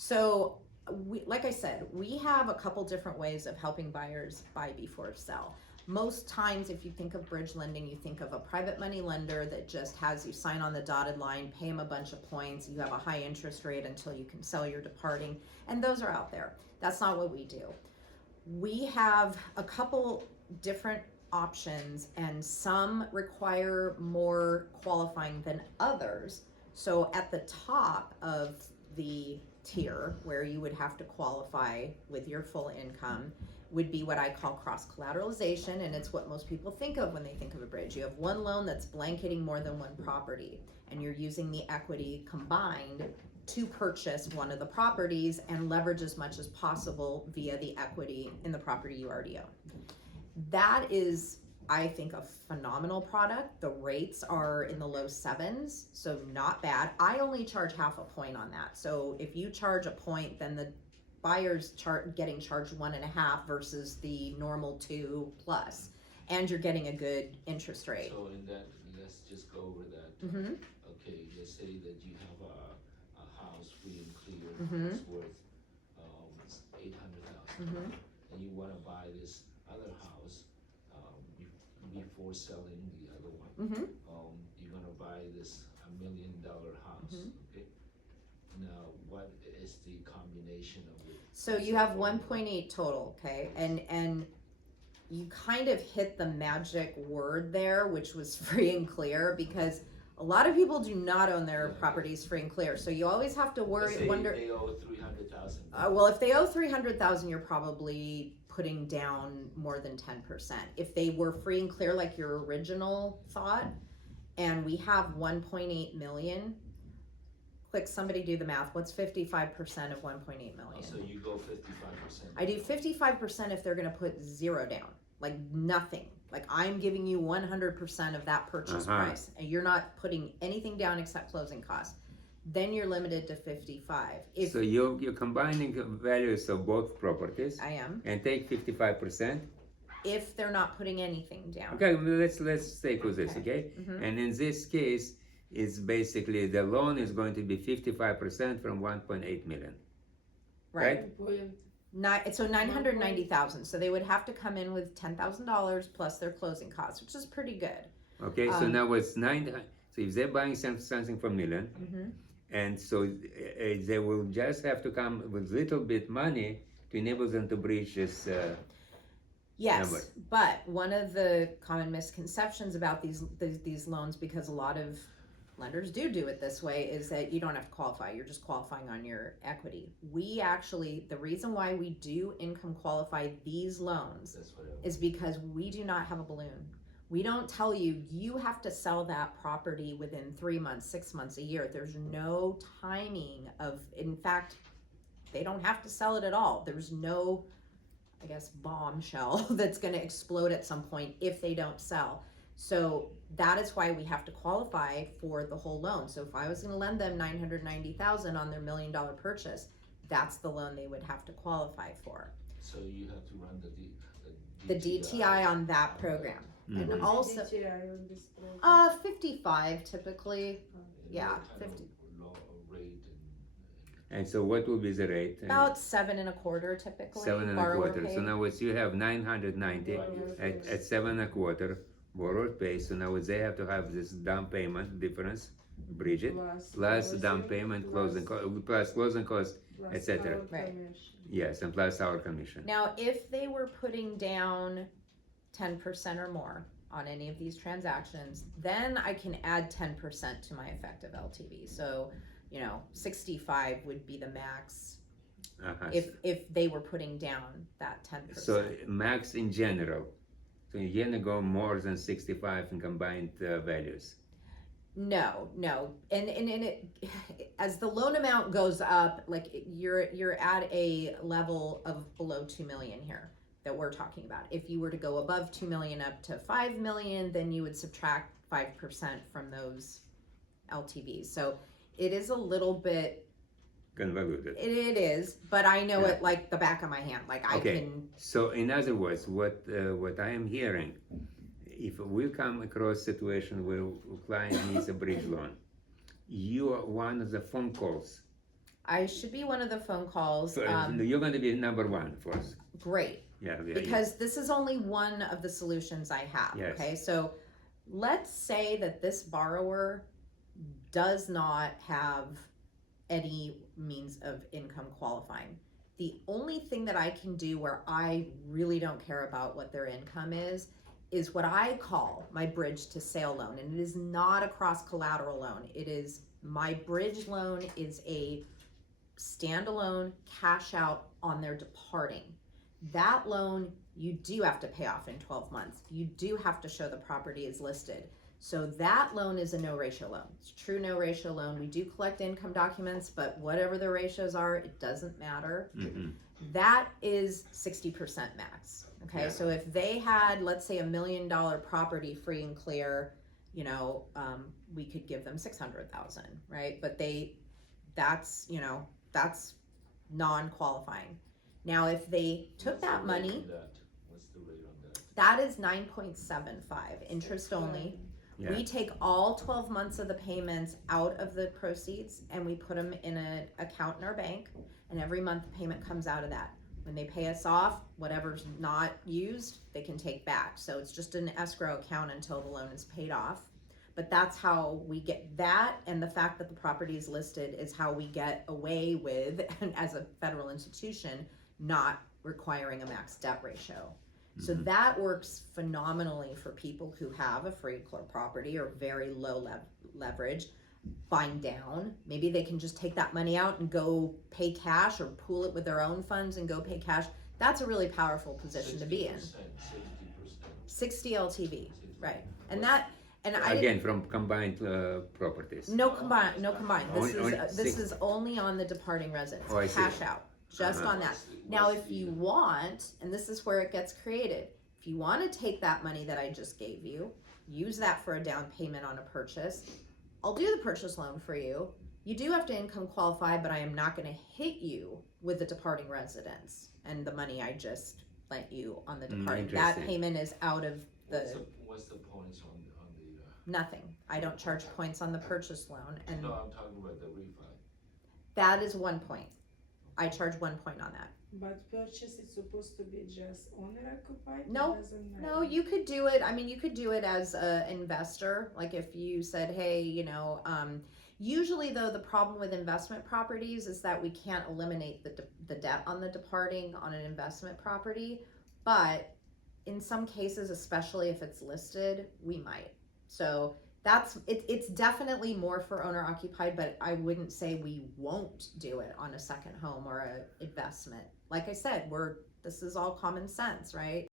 So like I said, we have a couple different ways of helping buyers buy before sell. Most times, if you think of bridge lending, you think of a private money lender that just has you sign on the dotted line, pay them a bunch of points, you have a high interest rate until you can sell your departing, and those are out there. That's not what we do. We have a couple different options, and some require more qualifying than others. So at the top of the tier, where you would have to qualify with your full income, would be what I call cross collateralization, and it's what most people think of when they think of a bridge. You have one loan that's blanketing more than one property, and you're using the equity combined to purchase one of the properties and leverage as much as possible via the equity in the property you already own. That is, I think, a phenomenal product. The rates are in the low sevens, so not bad. I only charge half a point on that. So if you charge a point, then the buyer's getting charged 1.5 versus the normal 2+, and you're getting a good interest rate. So in that, let's just go over that. Mm-hmm. Okay, let's say that you have a house free and clear, Mm-hmm. it's worth 800,000, Mm-hmm. and you want to buy this other house before selling the other one. Mm-hmm. You're going to buy this $1 million house. Mm-hmm. Okay. Now, what is the combination of it? So you have 1.8 total, okay, and you kind of hit the magic word there, which was free and clear, because a lot of people do not own their properties free and clear. So you always have to wonder. They owe 300,000. Well, if they owe 300,000, you're probably putting down more than 10%. If they were free and clear, like your original thought, and we have 1.8 million. Quick, somebody do the math. What's 55% of 1.8 million? So you go 55%. I do 55% if they're going to put zero down, like nothing. Like I'm giving you 100% of that purchase price, and you're not putting anything down except closing costs. Then you're limited to 55. So you're combining the values of both properties. I am. And take 55%. If they're not putting anything down. Okay, let's take with this, okay? Mm-hmm. And in this case, it's basically the loan is going to be 55% from 1.8 million. Right? So 990,000. So they would have to come in with $10,000 plus their closing costs, which is pretty good. Okay, so now it's 9. So if they're buying something for $1 million, Mm-hmm. and so they will just have to come with little bit money to enable them to breach this. Yes, number. but one of the common misconceptions about these loans, because a lot of lenders do it this way, is that you don't have to qualify. You're just qualifying on your equity. We actually, the reason why we do income qualify these loans is because we do not have a balloon. We don't tell you, you have to sell that property within 3 months, 6 months, a year. There's no timing of, in fact, they don't have to sell it at all. There's no, I guess, bombshell that's going to explode at some point if they don't sell. So that is why we have to qualify for the whole loan. So if I was going to lend them $990,000 on their $1 million purchase, that's the loan they would have to qualify for. So you have to run the DTI on that program. Mm-hmm. And also, DTI on this program? 55 typically. Yeah, 50. Low rate And so what will be the rate? About 7.25 typically. 7.25. So now it's you have 990 Right. at 7.25 borrowed pay. So now they have to have this down payment difference, bridge it, plus down payment, closing plus closing cost, etc. Right. Yes, and plus our commission. Now, if they were putting down 10% or more on any of these transactions, then I can add 10% to my effective LTV. So, 65 would be the max if they were putting down that 10%. So max in general. So you're gonna go more than 65 in combined values. No, and it, as the loan amount goes up, like you're at a level of below 2 million here that we're talking about. If you were to go above 2 million up to 5 million, then you would subtract 5% from those LTVs. So it is a little bit Convoluted. It is, but I know it like the back of my hand. Like I Okay. can. So in other words, what I am hearing, if we come across situation where a client needs a bridge loan, you are one of the phone calls I should be one of the phone calls. So you're going to be number one for us. Great. Yeah. Because this is only one of the solutions I have. Yes. Okay, so let's say that this borrower does not have any means of income qualifying. The only thing that I can do where I really don't care about what their income is what I call my bridge to sale loan. And it is not a cross collateral loan. It is my bridge loan is a standalone cash out on their departing. That loan you do have to pay off in 12 months. You do have to show the property is listed. So that loan is a no ratio loan. It's a true no ratio loan. We do collect income documents, but whatever the ratios are, it doesn't matter. Mm-hmm. That is 60% max. Okay, Yeah. so if they had, let's say, $1 million property free and clear, we could give them 600,000, right? But that's non-qualifying. Now, if they took that money, What's the rate on that? that is 9.75 interest only. Yeah. We take all 12 months of the payments out of the proceeds and we put them in an account in our bank, and every month the payment comes out of that. When they pay us off, whatever's not used, they can take back. So it's just an escrow account until the loan is paid off. But that's how we get that, and the fact that the property is listed is how we get away with, as a federal institution, not requiring a max debt ratio. So that works phenomenally for people who have a free and clear property or very low leverage, buying down. Maybe they can just take that money out and go pay cash, or pool it with their own funds and go pay cash. That's a really powerful position to be in. 60%. 60 LTV, right? And Again, from combined properties. no combined. Only This is only on the departing residence. Oh, I see. Cash out, just on that. Now, if you want, and this is where it gets creative, if you want to take that money that I just gave you, use that for a down payment on a purchase, I'll do the purchase loan for you. You do have to income qualify, but I am not going to hit you with the departing residence and the money I just lent you on the departing. That Interesting. payment is out of What's the points on the? nothing. I don't charge points on the purchase loan, and No, I'm talking about the refi. that is 1 point. I charge 1 point on that. But purchase is supposed to be just owner occupied? No, It doesn't matter? No, you could do it. I mean, you could do it as an investor. Like if you said, hey, usually though, the problem with investment properties is that we can't eliminate the debt on the departing on an investment property. But in some cases, especially if it's listed, we might. So it's definitely more for owner occupied, but I wouldn't say we won't do it on a second home or a investment. Like I said, this is all common sense, right?